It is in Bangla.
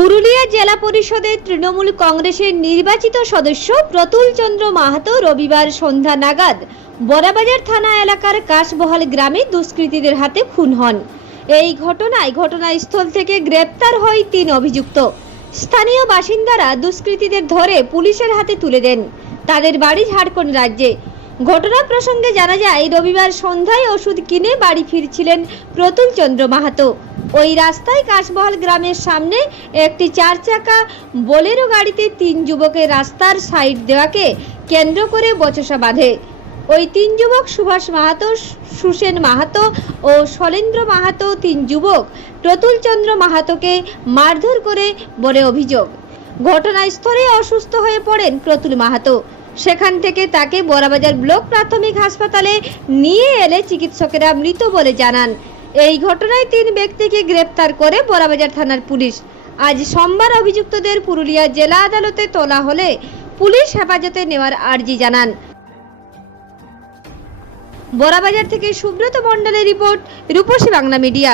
পুরুলিয়া জেলা পরিষদের তৃণমূল কংগ্রেসের নির্বাচিত সদস্য প্রতুল চন্দ্র মাহাতো রবিবার সন্ধ্যা নাগাদ বড়াবাজার থানা এলাকার কাশবহাল গ্রামে দুষ্কৃতীদের হাতে খুন হন। এই ঘটনায় ঘটনাস্থল থেকে গ্রেপ্তার হয় তিন অভিযুক্ত। স্থানীয় বাসিন্দারা দুষ্কৃতীদের ধরে পুলিশের হাতে তুলে দেন। তাদের বাড়ি ঝাড়খণ্ড রাজ্যে। ঘটনা প্রসঙ্গে জানা যায়, রবিবার সন্ধ্যায় ওষুধ কিনে বাড়ি ফিরছিলেন প্রতুল চন্দ্র মাহাতো। ওই রাস্তায় কাশবহাল গ্রামের সামনে একটি চার চাকা বোলেরো গাড়িতে তিন যুবকের রাস্তার সাইড দেওয়াকে কেন্দ্র করে বচসা বাঁধে। ওই তিন যুবক সুভাষ মাহাতো, সুসেন মাহাতো ও শলেন্দ্র মাহাতো তিন যুবক প্রতুল চন্দ্র মাহাতোকে মারধর করে বলে অভিযোগ। ঘটনাস্থলে অসুস্থ হয়ে পড়েন প্রতুল মাহাতো। সেখান থেকে তাকে বড়াবাজার ব্লক প্রাথমিক হাসপাতালে নিয়ে এলে চিকিৎসকেরা মৃত বলে জানান। এই ঘটনায় তিন ব্যক্তিকে গ্রেপ্তার করে বড়াবাজার থানার পুলিশ। আজ সোমবার অভিযুক্তদের পুরুলিয়া জেলা আদালতে তোলা হলে পুলিশ হেফাজতে নেওয়ার আর্জি জানান। বড়াবাজার থেকে সুব্রত মণ্ডলের রিপোর্ট, রূপসী বাংলা মিডিয়া।